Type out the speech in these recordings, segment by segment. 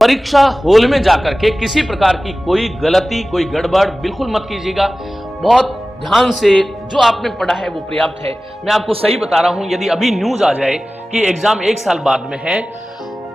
परीक्षा हॉल में जाकर के किसी प्रकार की कोई गलती, कोई गड़बड़ बिल्कुल मत कीजिएगा। बहुत ध्यान से जो आपने पढ़ा है वो पर्याप्त है। मैं आपको सही बता रहा हूं, यदि अभी न्यूज आ जाए कि एग्जाम 1 साल बाद में है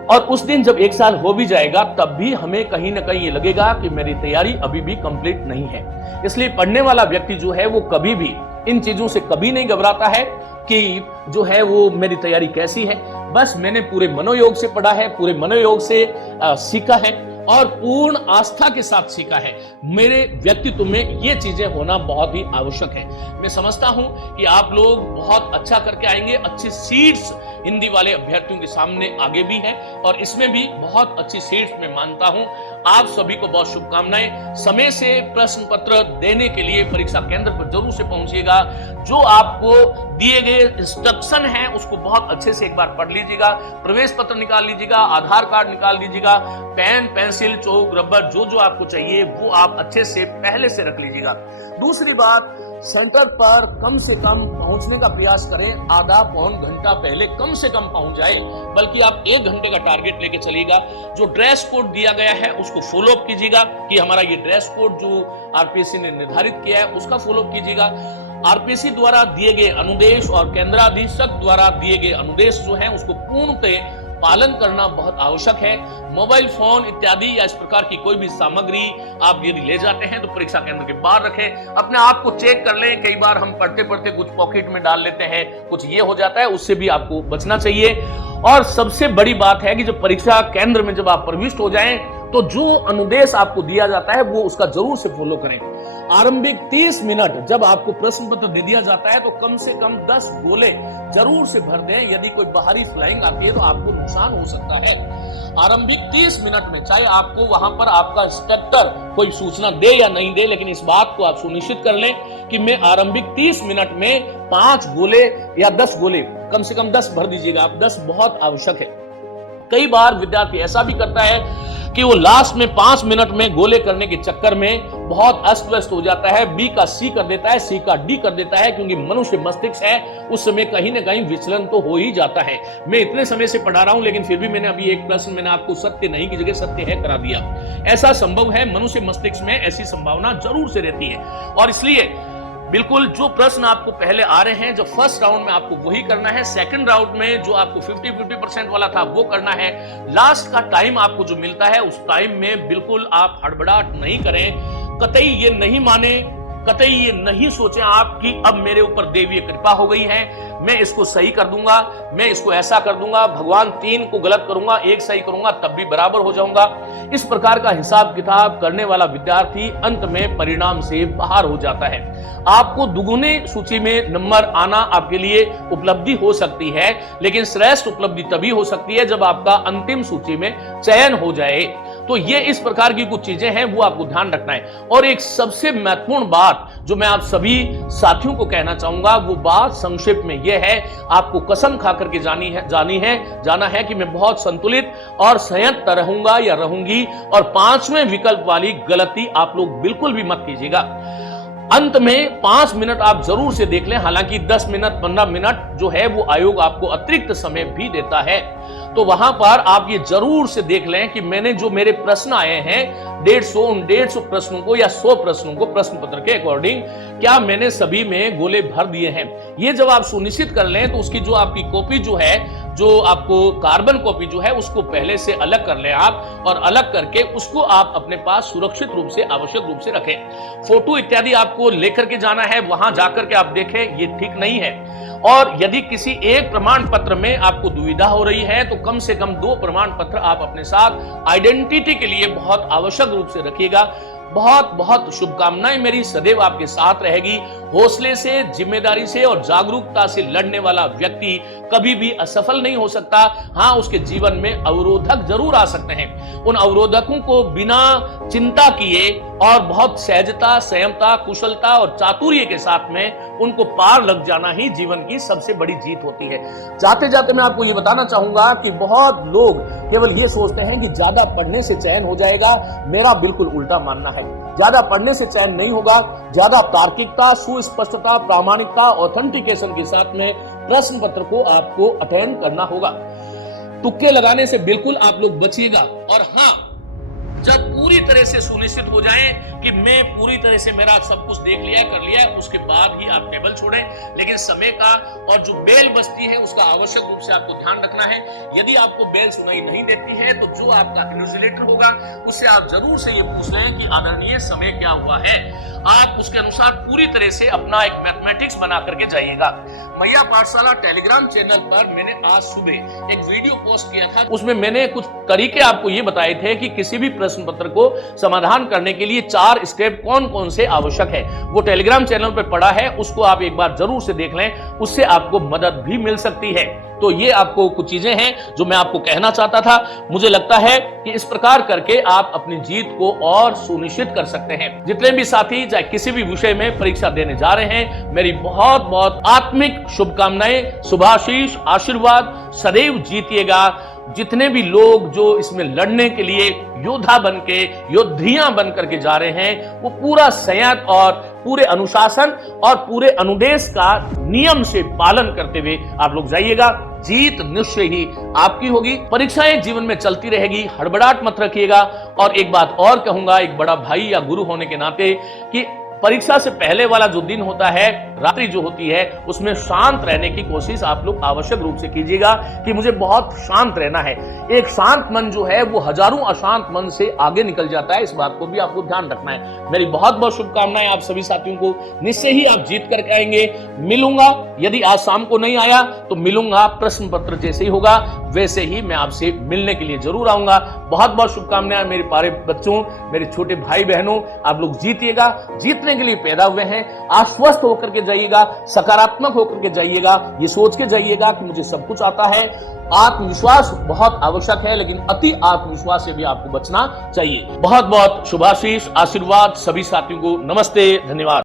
और उस दिन जब 1 साल हो भी जाएगा, तब भी हमें कहीं ना कहीं ये लगेगा कि मेरी तैयारी अभी भी कंप्लीट नहीं है। इसलिए पढ़ने वाला व्यक्ति जो है वो कभी भी इन चीजों से कभी नहीं घबराता है कि जो है वो मेरी तैयारी कैसी है। बस मैंने पूरे मनोयोग से पढ़ा है, पूरे मनोयोग से सीखा है और पूर्ण आस्था के साथ सीखा है। मेरे व्यक्तित्व में ये चीजें होना बहुत ही आवश्यक है। मैं समझता हूं कि आप लोग बहुत अच्छा करके आएंगे। अच्छी सीट्स हिंदी वाले अभ्यर्थियों के सामने आगे भी है और इसमें भी बहुत अच्छी सीट्स मैं मानता हूं। आप सभी को बहुत शुभकामनाएं। समय से प्रश्न पत्र देने के लिए परीक्षा केंद्र पर जरूर से पहुंचिएगा। जो आपको दिए गए इंस्ट्रक्शन है उसको बहुत अच्छे से एक बार पढ़ लीजिएगा। प्रवेश पत्र निकाल लीजिएगा, आधार कार्ड निकाल लीजिएगा, पेन, पेंसिल, चौक, रबर जो जो आपको चाहिए वो आप अच्छे से पहले से रख लीजिएगा। दूसरी बात, सेंटर पर कम से कम पहुंचने का प्रयास करें। आधा पौन घंटा पहले कम से कम पहुंच जाए, बल्कि आप 1 घंटे का टारगेट लेके चलिएगा। जो ड्रेस कोड दिया गया है उसको फॉलो अप कीजिएगा कि हमारा ये ड्रेस कोड जो आरपीएससी ने निर्धारित किया है उसका फॉलो अप कीजिएगा। आरपीएससी द्वारा दिए गए अनुदेश और केंद्राधीशक द्वारा दिए गए अनुदेश जो है उसको पूर्णतः पालन करना बहुत आवश्यक है। मोबाइल फोन इत्यादि या इस प्रकार की कोई भी सामग्री आप यदि ले जाते हैं तो परीक्षा केंद्र के बाहर रखें। अपने आप को चेक कर लें। कई बार हम पढ़ते पढ़ते कुछ पॉकेट में डाल लेते हैं, कुछ ये हो जाता है, उससे भी आपको बचना चाहिए। और सबसे बड़ी बात है कि जब परीक्षा केंद्र में जब आप प्रविष्ट हो जाएं तो जो अनुदेश आपको दिया जाता है वो उसका जरूर से फॉलो करें। आरंभिक 30 मिनट जब आपको प्रश्न पत्र दे दिया जाता है तो कम से कम 10 गोले जरूर से भर दें। यदि कोई बाहरी फ्लाइंग आती है तो आपको नुकसान हो सकता है। आरंभिक 30 मिनट में चाहे आपको वहां पर आपका इंस्ट्रक्टर कोई सूचना दे या नहीं दे, लेकिन इस बात को आप सुनिश्चित कर लें कि मैं आरंभिक 30 मिनट में 5 गोले या 10 गोले, कम से कम 10 भर दीजिएगा आप। 10 बहुत आवश्यक है। कई बार विद्यार्थी ऐसा भी करता है कि वो लास्ट में 5 मिनट में गोले करने के चक्कर में बहुत अस्त व्यस्त हो जाता है। बी का सी कर देता है, सी का डी कर देता है, क्योंकि मनुष्य मस्तिष्क है उस समय कहीं ना कहीं विचलन तो हो ही जाता है। मैं इतने समय से पढ़ा रहा हूं लेकिन फिर भी मैंने अभी एक प्रश्न मैंने आपको सत्य नहीं की जगह सत्य है करा दिया। ऐसा संभव है, मनुष्य मस्तिष्क में ऐसी संभावना जरूर से रहती है। और इसलिए बिल्कुल जो प्रश्न आपको पहले आ रहे हैं, जो फर्स्ट राउंड में आपको वही करना है। सेकंड राउंड में जो आपको 50% वाला था वो करना है। लास्ट का टाइम आपको जो मिलता है उस टाइम में बिल्कुल आप हड़बड़ाहट नहीं करें। कतई ये नहीं माने, कतई ये नहीं सोचें आप कि अब मेरे ऊपर देवीय कृपा हो गई है, मैं इसको सही कर दूंगा, मैं इसको ऐसा कर दूंगा, भगवान 3 को गलत करूंगा 1 सही करूंगा तब भी बराबर हो जाऊंगा। इस प्रकार का हिसाब किताब करने वाला विद्यार्थी अंत में परिणाम से बाहर हो जाता है। आपको दुगुने सूची में नंबर आना आपके लिए उपलब्धि हो सकती है, लेकिन श्रेष्ठ उपलब्धि तभी हो सकती है जब आपका अंतिम सूची में चयन हो जाए। तो ये इस प्रकार की कुछ चीजें हैं वो आपको ध्यान रखना है। और एक सबसे महत्वपूर्ण बात जो मैं आप सभी साथियों को कहना चाहूंगा वो बात संक्षेप में यह है, आपको कसम खा करके जाना है कि मैं बहुत संतुलित और संयत रहूंगा या रहूंगी। और 5वें विकल्प वाली गलती आप लोग बिल्कुल भी मत कीजिएगा। अंत में 5 मिनट आप जरूर से देख लें। हालांकि 10 मिनट 15 मिनट जो है वो आयोग आपको अतिरिक्त समय भी देता है, तो वहां पर आप ये जरूर से देख लें कि मैंने जो मेरे प्रश्न आए हैं 150 प्रश्नों को या 100 प्रश्नों को प्रश्न पत्र के अकॉर्डिंग क्या मैंने सभी में गोले भर दिए हैं। ये जब आप सुनिश्चित कर लें तो उसकी जो आपकी कॉपी जो है, जो आपको कार्बन कॉपी जो है उसको पहले से अलग कर लें आप, और अलग करके उसको आप अपने पास सुरक्षित रूप से आवश्यक रूप से रखें। फोटो इत्यादि आपको लेकर के जाना है, वहां जाकर के आप देखें, ये ठीक नहीं है। और यदि किसी एक प्रमाण पत्र में आपको दुविधा हो रही है तो कम से कम 2 प्रमाण पत्र आप अपने साथ आइडेंटिटी के लिए बहुत आवश्यक रूप से रखिएगा। बहुत बहुत शुभकामनाएं मेरी सदैव आपके साथ रहेगी। हौसले से, जिम्मेदारी से और जागरूकता से लड़ने वाला व्यक्ति कभी भी असफल नहीं हो सकता। हाँ, उसके जीवन में अवरोधक जरूर आ सकते हैं। उन अवरोधकों को बिना चिंता किए और बहुत सहजता, संयमता, कुशलता और चातुर्य के साथ में उनको पार लग जाना ही जीवन की सबसे बड़ी जीत होती है। जाते जाते मैं आपको ये बताना चाहूंगा कि बहुत लोग केवल ये सोचते हैं कि ज्यादा पढ़ने से चयन हो जाएगा। मेरा बिल्कुल उल्टा मानना है, ज्यादा पढ़ने से चयन नहीं होगा। ज्यादा तार्किकता, सुस्पष्टता, प्रामाणिकता, ऑथेंटिकेशन के साथ में प्रश्न पत्र को आपको अटेंड करना होगा। तुक्के लगाने से बिल्कुल आप लोग बचिएगा। और हाँ, जब पूरी तरह से सुनिश्चित हो जाए कि मैं पूरी तरह से मेरा सब कुछ देख लिया है, कर लिया है, उसके बाद ही आप टेबल छोड़ें। लेकिन समय का और जो बेल बजती है उसका आवश्यक रूप से आपको ध्यान रखना है। यदि आपको बेल सुनाई नहीं देती है तो जो आपका इन्विजिलेटर होगा उससे आप जरूर से ये पूछ लें कि आदरणीय समय क्या हुआ है। आप उसके अनुसार पूरी तरह से अपना एक मैथमेटिक्स बना करके जाइएगा। मैया पाठशाला टेलीग्राम चैनल पर मैंने आज सुबह एक वीडियो पोस्ट किया था, उसमें मैंने कुछ तरीके आपको ये बताए थे कि किसी भी प्रश्न पत्र को समाधान करने के लिए 4 स्टेप कौन कौन से आवश्यक है। वो टेलीग्राम चैनल पर पड़ा है, उसको आप एक बार जरूर से देख लें, उससे आपको मदद भी मिल सकती है। तो ये आपको कुछ चीजें हैं जो मैं आपको कहना चाहता था। मुझे लगता है कि इस प्रकार करके आप अपनी जीत को और सुनिश्चित कर सकते हैं। जितने भी साथी चाहे किसी भी विषय में परीक्षा देने जा रहे हैं, मेरी बहुत बहुत आत्मिक शुभकामनाएं, शुभाशीष, आशीर्वाद। सदैव जीतिएगा। जितने भी लोग जो इसमें लड़ने के लिए योद्धा बन के, योद्धियां बन करके जा रहे हैं, वो पूरा संयत और पूरे अनुशासन और पूरे अनुदेश का नियम से पालन करते हुए आप लोग जाइएगा। जीत निश्चय ही आपकी होगी। परीक्षाएं जीवन में चलती रहेगी, हड़बड़ाहट मत रखिएगा। और एक बात और कहूंगा, एक बड़ा भाई या गुरु होने के नाते, कि परीक्षा से पहले वाला जो दिन होता है, रात्रि जो होती है, उसमें शांत रहने की कोशिश आप लोग आवश्यक रूप से कीजिएगा कि मुझे बहुत शांत रहना है। एक शांत मन जो है वो हजारों अशांत मन से आगे निकल जाता है। इस बात को भी आपको ध्यान रखना है। मेरी बहुत बहुत शुभकामनाएं आप सभी साथियों को। निश्चय ही आप जीत करके आएंगे। मिलूंगा, यदि आज शाम को नहीं आया तो मिलूंगा, प्रश्न पत्र जैसे ही होगा वैसे ही मैं आपसे मिलने के लिए जरूर आऊंगा। बहुत बहुत शुभकामनाएं मेरे प्यारे बच्चों, मेरे छोटे भाई बहनों। आप लोग जीतिएगा। जीतने के लिए पैदा हुए हैं। आश्वस्त होकर के जाइएगा, सकारात्मक होकर के जाइएगा, ये सोच के जाइएगा कि मुझे सब कुछ आता है। आत्मविश्वास बहुत आवश्यक है, लेकिन अति आत्मविश्वास से भी आपको बचना चाहिए। बहुत बहुत शुभाशीष, आशीर्वाद सभी साथियों को। नमस्ते, धन्यवाद।